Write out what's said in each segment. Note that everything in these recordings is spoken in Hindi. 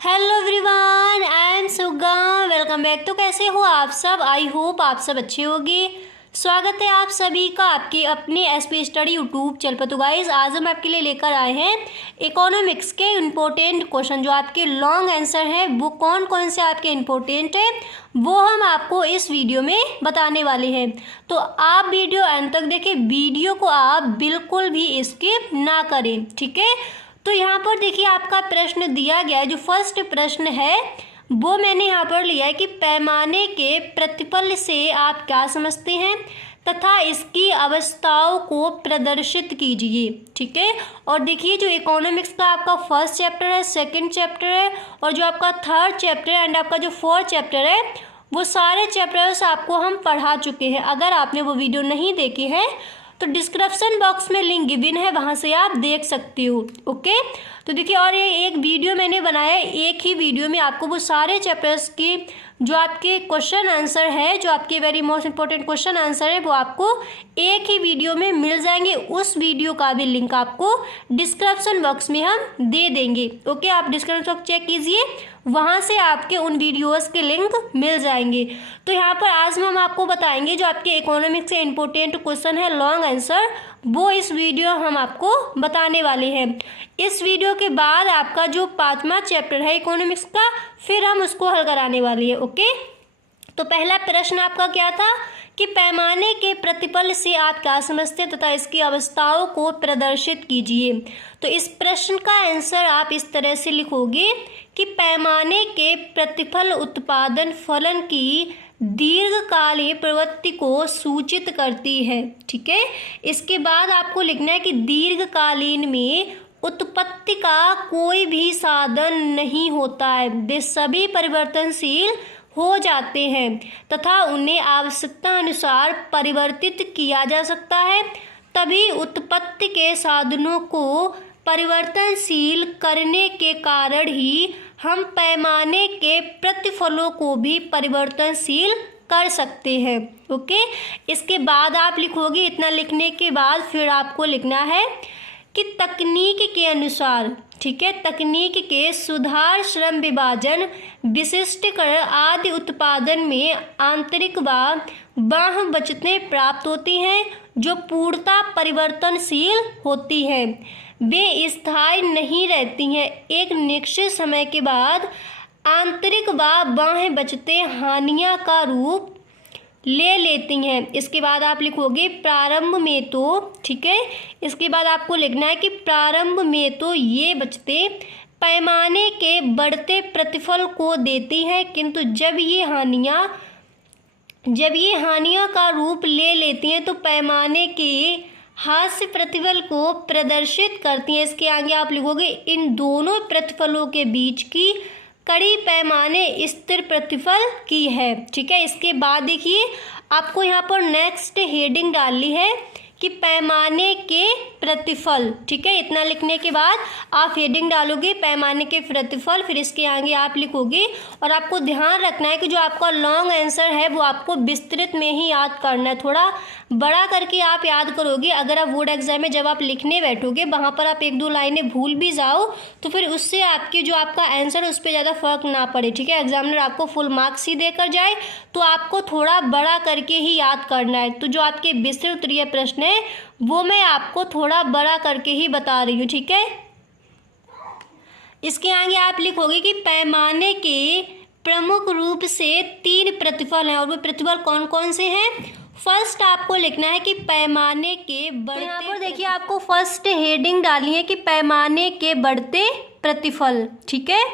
Hello everyone, I am Suga. Welcome back. तो कैसे हो आप सब? आई होप आप सब अच्छे होंगे। स्वागत है आप सभी का आपके अपने एसपी स्टडी यूट्यूब चैनल पर। तो गाइस, आज हम आपके लिए लेकर आए हैं इकोनॉमिक्स के इम्पोर्टेंट क्वेश्चन, जो आपके लॉन्ग आंसर हैं वो कौन कौन से आपके इम्पोर्टेंट हैं वो हम आपको इस वीडियो में बताने वाले हैं। तो आप वीडियो एंड तक देखें, वीडियो को आप बिल्कुल भी स्किप ना करें, ठीक है। तो यहाँ पर देखिए, आपका प्रश्न दिया गया है। जो फर्स्ट प्रश्न है वो मैंने यहाँ पर लिया है कि पैमाने के प्रतिफल से आप क्या समझते हैं तथा इसकी अवस्थाओं को प्रदर्शित कीजिए, ठीक है। और देखिए, जो इकोनॉमिक्स का आपका फर्स्ट चैप्टर है, सेकंड चैप्टर है और जो आपका थर्ड चैप्टर है एंड आपका जो फोर्थ चैप्टर है, वो सारे चैप्टर्स आपको हम पढ़ा चुके हैं। अगर आपने वो वीडियो नहीं देखी है तो डिस्क्रिप्शन बॉक्स में लिंक गिवन है, वहाँ से आप देख सकते हो, ओके। तो देखिए, और ये एक वीडियो मैंने बनाया है, एक ही वीडियो में आपको वो सारे चैप्टर्स की जो आपके क्वेश्चन आंसर है, जो आपके very most important question answer है, वो आपको एक ही वीडियो में मिल जाएंगे। उस वीडियो का भी लिंक आपको डिस्क्रिप्शन बॉक्स में हम दे देंगे, ओके। आप डिस्क्रिप्शन बॉक्स चेक कीजिए, वहाँ से आपके उन वीडियोस के लिंक मिल जाएंगे। तो यहाँ पर आज हम आपको बताएंगे जो आपके इकोनॉमिक्स से इम्पोर्टेंट क्वेश्चन है लॉन्ग आंसर, वो इस वीडियो हम आपको बताने वाले हैं। इस वीडियो के बाद आपका जो 5वां चैप्टर है इकोनॉमिक्स का, फिर हम उसको हल कराने वाले हैं, ओके। तो पहला प्रश्न आपका क्या था कि पैमाने के प्रतिफल से आप क्या समझते हैं तथा इसकी अवस्थाओं को प्रदर्शित कीजिए। तो इस प्रश्न का आंसर आप इस तरह से लिखोगे कि पैमाने के प्रतिफल उत्पादन फलन की दीर्घकालीन प्रवृत्ति को सूचित करती है, ठीक है। इसके बाद आपको लिखना है कि दीर्घकालीन में उत्पत्ति का कोई भी साधन नहीं होता है, वे सभी परिवर्तनशील हो जाते हैं तथा उन्हें आवश्यकता अनुसार परिवर्तित किया जा सकता है। तभी उत्पत्ति के साधनों को परिवर्तनशील करने के कारण ही हम पैमाने के प्रतिफलों को भी परिवर्तनशील कर सकते हैं, ओके। इसके बाद आप लिखोगे, इतना लिखने के बाद फिर आपको लिखना है कि तकनीक के अनुसार, ठीक है, तकनीक के सुधार, श्रम विभाजन, विशिष्टीकरण आदि उत्पादन में आंतरिक व बाह्य बचतें प्राप्त होती हैं जो पूर्णतः परिवर्तनशील होती हैं। वे स्थायी नहीं रहती हैं। एक निश्चित समय के बाद आंतरिक व बाह्य बचतें हानियों का रूप ले लेती हैं। इसके बाद आप लिखोगे प्रारंभ में तो, ठीक है, इसके बाद आपको लिखना है कि प्रारंभ में तो ये बचतें पैमाने के बढ़ते प्रतिफल को देती हैं, किंतु जब ये हानियों का रूप ले लेती हैं तो पैमाने के हास्य प्रतिफल को प्रदर्शित करती हैं। इसके आगे आप लिखोगे इन दोनों प्रतिफलों के बीच की कड़ी पैमाने स्थिर प्रतिफल की है, ठीक है। इसके बाद देखिए, आपको यहाँ पर नेक्स्ट हेडिंग डालनी है कि पैमाने के प्रतिफल, ठीक है। इतना लिखने के बाद आप हेडिंग डालोगे पैमाने के प्रतिफल, फिर इसके आगे आप लिखोगे। और आपको ध्यान रखना है कि जो आपका लॉन्ग आंसर है वो आपको विस्तृत में ही याद करना है, थोड़ा बड़ा करके आप याद करोगे। अगर आप बोर्ड एग्जाम में जब आप लिखने बैठोगे, वहाँ पर आप एक दो लाइनें भूल भी जाओ तो फिर उससे आपकी जो आपका आंसर उस पर ज़्यादा फर्क ना पड़े, ठीक है। एग्जामिनर आपको फुल मार्क्स ही देकर जाए, तो आपको थोड़ा बड़ा करके ही याद करना है। तो जो आपके विस्तृत उत्तरीय प्रश्न है वो मैं आपको थोड़ा बड़ा करके ही बता रही हूँ, ठीक है। इसके आगे आप लिखोगे कि पैमाने के प्रमुख रूप से 3 प्रतिफल हैं, और वो प्रतिफल कौन कौन से हैं। फर्स्ट आपको लिखना है कि पैमाने के बढ़ते, यहाँ पर देखिए आपको फर्स्ट हेडिंग डालनी है कि पैमाने के बढ़ते प्रतिफल, ठीक है।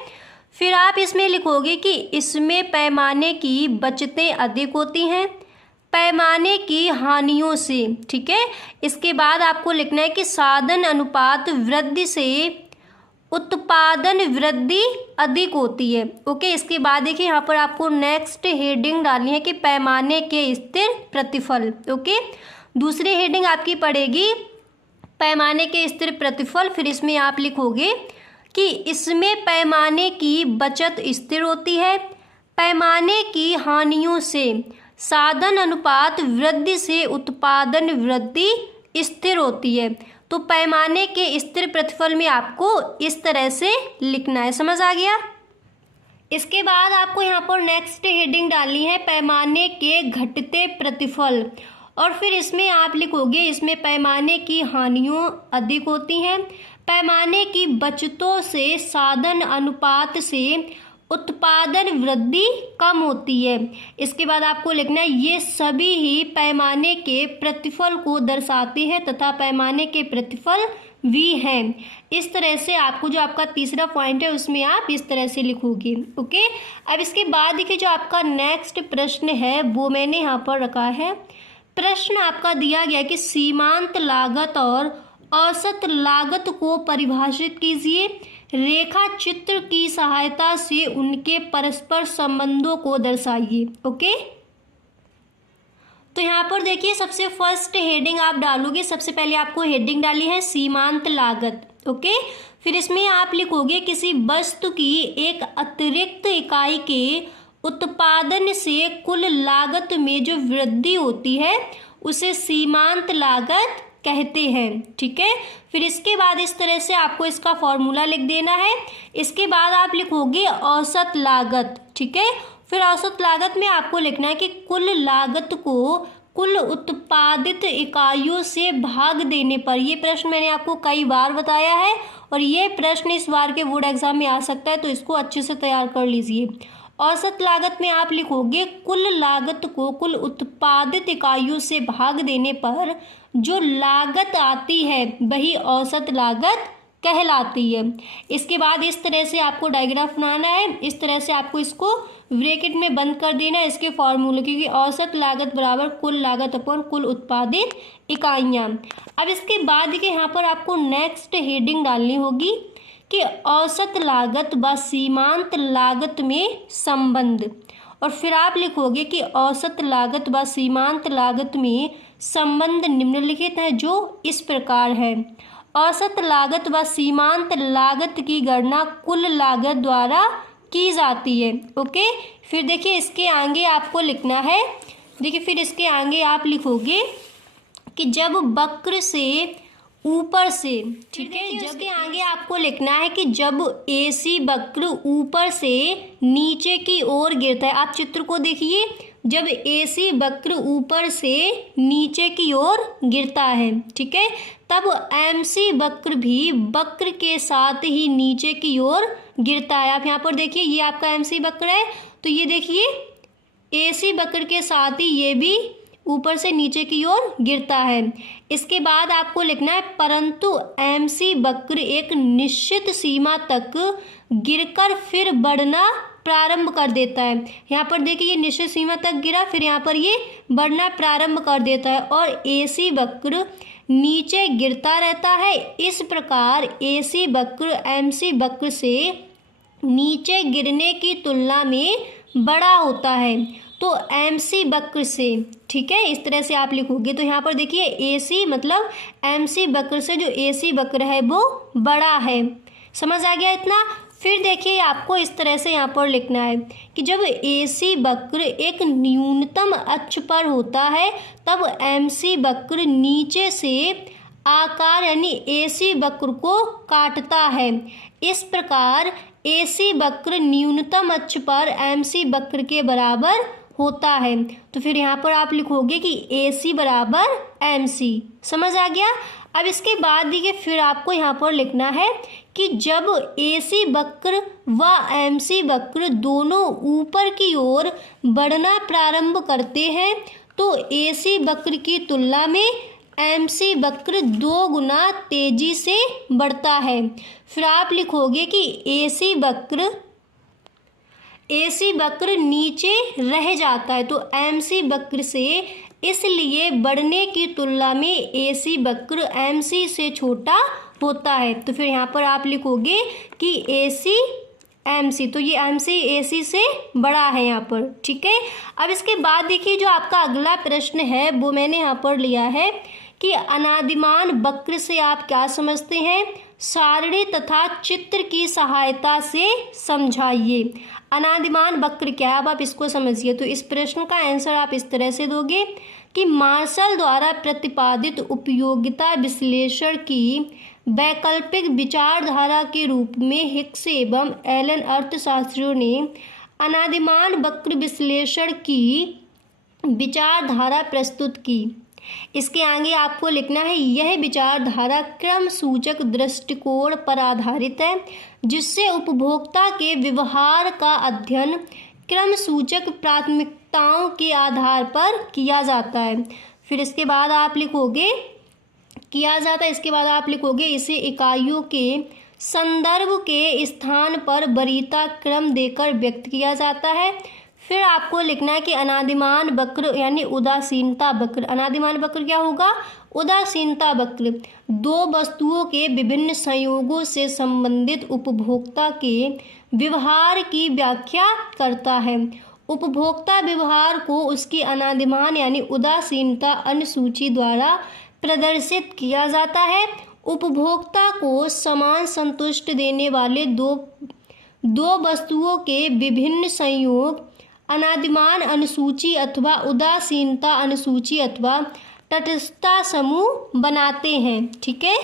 फिर आप इसमें लिखोगे कि इसमें पैमाने की बचतें अधिक होती हैं पैमाने की हानियों से, ठीक है। इसके बाद आपको लिखना है कि साधन अनुपात वृद्धि से उत्पादन वृद्धि अधिक होती है, ओके। इसके बाद देखिए, यहाँ पर आपको नेक्स्ट हेडिंग डालनी है कि पैमाने के स्थिर प्रतिफल, ओके। दूसरी हेडिंग आपकी पड़ेगी पैमाने के स्थिर प्रतिफल, फिर इसमें आप लिखोगे कि इसमें पैमाने की बचत स्थिर होती है पैमाने की हानियों से साधन अनुपात वृद्धि से उत्पादन वृद्धि स्थिर होती है। तो पैमाने के स्थिर प्रतिफल में आपको इस तरह से लिखना है। समझ आ गया? इसके बाद आपको यहाँ पर नेक्स्ट हेडिंग डालनी है पैमाने के घटते प्रतिफल, और फिर इसमें आप लिखोगे इसमें पैमाने की हानियों अधिक होती हैं, पैमाने की बचतों से साधन अनुपात से उत्पादन वृद्धि कम होती है। इसके बाद आपको लिखना है ये सभी ही पैमाने के प्रतिफल को दर्शाते हैं तथा पैमाने के प्रतिफल भी हैं। इस तरह से आपको जो आपका तीसरा पॉइंट है उसमें आप इस तरह से लिखोगे। ओके, अब इसके बाद देखिए जो आपका नेक्स्ट प्रश्न है वो मैंने यहाँ पर रखा है। प्रश्न आपका दिया गया कि सीमांत लागत और औसत लागत को परिभाषित कीजिए, रेखा चित्र की सहायता से उनके परस्पर संबंधों को दर्शाइए। ओके, तो यहाँ पर देखिए सबसे फर्स्ट हेडिंग आप डालोगे, सबसे पहले आपको हेडिंग डाली है सीमांत लागत। ओके, फिर इसमें आप लिखोगे किसी वस्तु की एक अतिरिक्त इकाई के उत्पादन से कुल लागत में जो वृद्धि होती है उसे सीमांत लागत कहते हैं। ठीक है, फिर इसके बाद इस तरह से आपको इसका फॉर्मूला लिख देना है। इसके बाद आप लिखोगे औसत लागत। ठीक है, फिर औसत लागत में आपको लिखना है कि कुल लागत को कुल उत्पादित इकाइयों से भाग देने पर, ये प्रश्न मैंने आपको कई बार बताया है और ये प्रश्न इस बार के बोर्ड एग्जाम में आ सकता है, तो इसको अच्छे से तैयार कर लीजिए। औसत लागत में आप लिखोगे कुल लागत को कुल उत्पादित इकाइयों से भाग देने पर जो लागत आती है वही औसत लागत कहलाती है। इसके बाद इस तरह से आपको डायग्राफ बनाना है, इस तरह से आपको इसको ब्रैकेट में बंद कर देना है इसके फॉर्मूले, क्योंकि औसत लागत बराबर कुल लागत अपॉन कुल उत्पादित इकाइयाँ। अब इसके बाद के यहाँ पर आपको नेक्स्ट हेडिंग डालनी होगी कि औसत लागत व सीमांत लागत में संबंध, और फिर आप लिखोगे कि औसत लागत व सीमांत लागत में संबंध निम्नलिखित है जो इस प्रकार है। औसत लागत व सीमांत लागत की गणना कुल लागत द्वारा की जाती है। ओके, फिर देखिए इसके आगे आपको लिखना है, देखिए फिर इसके आगे आप लिखोगे कि जब वक्र से ऊपर से, ठीक है, जब के आगे आपको लिखना है कि जब AC वक्र ऊपर से नीचे की ओर गिरता है। आप चित्र को देखिए, जब AC वक्र ऊपर से नीचे की ओर गिरता है, ठीक है, तब MC वक्र भी वक्र के साथ ही नीचे की ओर गिरता है। आप यहाँ पर देखिए ये आपका MC वक्र है, तो ये देखिए AC वक्र के साथ ही ये भी ऊपर से नीचे की ओर गिरता है। इसके बाद आपको लिखना है परंतु MC वक्र एक निश्चित सीमा तक गिरकर फिर बढ़ना प्रारंभ कर देता है। यहाँ पर देखिए ये निश्चित सीमा तक गिरा, फिर यहाँ पर ये बढ़ना प्रारंभ कर देता है और AC वक्र नीचे गिरता रहता है। इस प्रकार AC वक्र MC वक्र से नीचे गिरने की तुलना में बड़ा होता है, तो MC वक्र से, ठीक है, इस तरह से आप लिखोगे। तो यहाँ पर देखिए AC मतलब MC वक्र से जो AC वक्र है वो बड़ा है। समझ आ गया इतना? फिर देखिए आपको इस तरह से यहाँ पर लिखना है कि जब AC वक्र एक न्यूनतम अक्ष पर होता है तब MC वक्र नीचे से आकार यानी AC वक्र को काटता है। इस प्रकार AC वक्र न्यूनतम अक्ष पर MC वक्र के बराबर होता है। तो फिर यहाँ पर आप लिखोगे कि AC बराबर MC। समझ आ गया? अब इसके बाद देखिए फिर आपको यहाँ पर लिखना है कि जब AC वक्र व MC वक्र दोनों ऊपर की ओर बढ़ना प्रारंभ करते हैं तो AC वक्र की तुलना में MC वक्र 2 गुना तेजी से बढ़ता है। फिर आप लिखोगे कि AC वक्र नीचे रह जाता है, तो MC वक्र से इसलिए बढ़ने की तुलना में AC वक्र MC से छोटा होता है। तो फिर यहाँ पर आप लिखोगे कि AC MC, तो ये MC AC से बड़ा है यहाँ पर, ठीक है। अब इसके बाद देखिए जो आपका अगला प्रश्न है वो मैंने यहाँ पर लिया है कि अनादिमान वक्र से आप क्या समझते हैं, सारणी तथा चित्र की सहायता से समझाइए। अनादिमान वक्र क्या है, अब आप इसको समझिए। तो इस प्रश्न का आंसर आप इस तरह से दोगे कि मार्शल द्वारा प्रतिपादित उपयोगिता विश्लेषण की वैकल्पिक विचारधारा के रूप में हिक्स एवं एलन अर्थशास्त्रियों ने अनादिमान वक्र विश्लेषण की विचारधारा प्रस्तुत की। इसके आगे आपको लिखना है, यह विचारधारा क्रम सूचक दृष्टिकोण पर आधारित है, जिससे उपभोक्ता के व्यवहार का अध्ययन क्रम सूचक प्राथमिकताओं के आधार पर किया जाता है। फिर इसके बाद आप लिखोगे इसके बाद आप लिखोगे इसे इकाइयों के संदर्भ के स्थान पर वरीयता क्रम देकर व्यक्त किया जाता है। फिर आपको लिखना है कि अनादिमान वक्र यानी उदासीनता वक्र। अनादिमान वक्र क्या होगा? उदासीनता वक्र दो वस्तुओं के विभिन्न संयोगों से संबंधित उपभोक्ता के व्यवहार की व्याख्या करता है। उपभोक्ता व्यवहार को उसकी अनादिमान यानी उदासीनता अनुसूची द्वारा प्रदर्शित किया जाता है। उपभोक्ता को समान संतुष्ट देने वाले दो वस्तुओं के विभिन्न संयोग अनादिमान अनुसूची अथवा उदासीनता अनुसूची अथवा तटस्थता समूह बनाते हैं। ठीक है,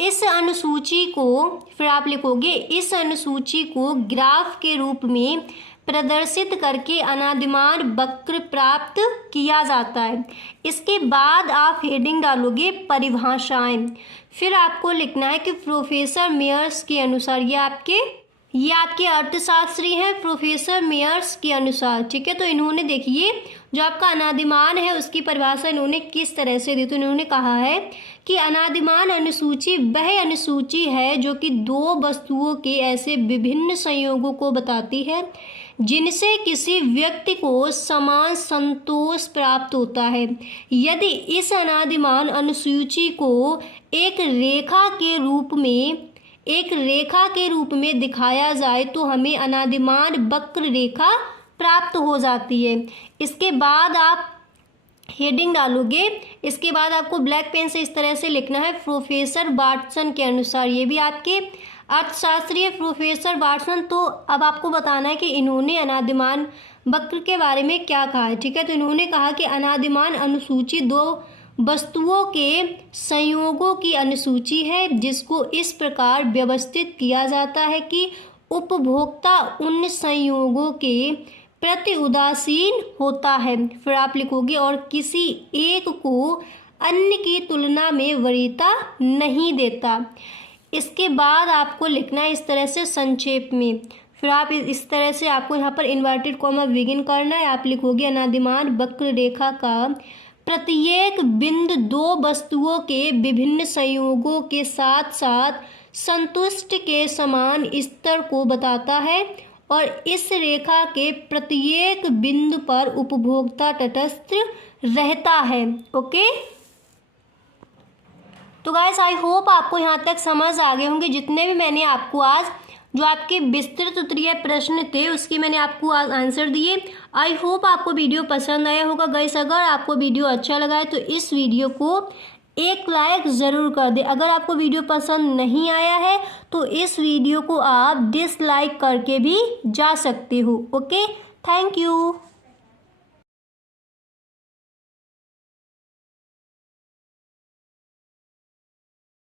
इस अनुसूची को फिर आप लिखोगे, इस अनुसूची को ग्राफ के रूप में प्रदर्शित करके अनादिमान वक्र प्राप्त किया जाता है। इसके बाद आप हेडिंग डालोगे परिभाषाएं। फिर आपको लिखना है कि प्रोफेसर मेयर्स के अनुसार, ये आपके अर्थशास्त्री हैं प्रोफेसर मेयर्स के अनुसार। ठीक है, तो इन्होंने देखिए जो आपका अनादिमान है उसकी परिभाषा इन्होंने किस तरह से दी। तो इन्होंने कहा है कि अनादिमान अनुसूची वह अनुसूची है जो कि दो वस्तुओं के ऐसे विभिन्न संयोगों को बताती है जिनसे किसी व्यक्ति को समान संतोष प्राप्त होता है। यदि इस अनादिमान अनुसूची को एक रेखा के रूप में दिखाया जाए तो हमें अनादिमान वक्र रेखा प्राप्त हो जाती है। इसके बाद आप हेडिंग डालोगे, इसके बाद आपको ब्लैक पेन से इस तरह से लिखना है प्रोफेसर वाटसन के अनुसार। ये भी आपके अर्थशास्त्री है प्रोफेसर वाटसन। तो अब आपको बताना है कि इन्होंने अनादिमान वक्र के बारे में क्या कहा है। ठीक है, तो इन्होंने कहा कि अनादिमान अनुसूची दो वस्तुओं के संयोगों की अनुसूची है जिसको इस प्रकार व्यवस्थित किया जाता है कि उपभोक्ता उन संयोगों के प्रति उदासीन होता है। फिर आप लिखोगे और किसी एक को अन्य की तुलना में वरीयता नहीं देता। इसके बाद आपको लिखना है इस तरह से संक्षेप में। फिर आप इस तरह से आपको यहाँ पर इन्वर्टेड कॉमा बिगिन करना है। आप लिखोगे अनादिमान वक्र रेखा का प्रत्येक बिंदु दो वस्तुओं के विभिन्न संयोगों के साथ साथ संतुष्ट के समान स्तर को बताता है और इस रेखा के प्रत्येक बिंदु पर उपभोक्ता तटस्थ रहता है। ओके, तो गाइस आई होप आपको यहाँ तक समझ आ गए होंगे। जितने भी मैंने आपको आज जो आपके विस्तृत उत्तरीय प्रश्न थे उसके मैंने आपको आंसर दिए। आई होप आपको वीडियो पसंद आया होगा। गाइस अगर आपको वीडियो अच्छा लगा है तो इस वीडियो को एक लाइक ज़रूर कर दे। अगर आपको वीडियो पसंद नहीं आया है तो इस वीडियो को आप डिसलाइक करके भी जा सकते हो। Okay, thank you.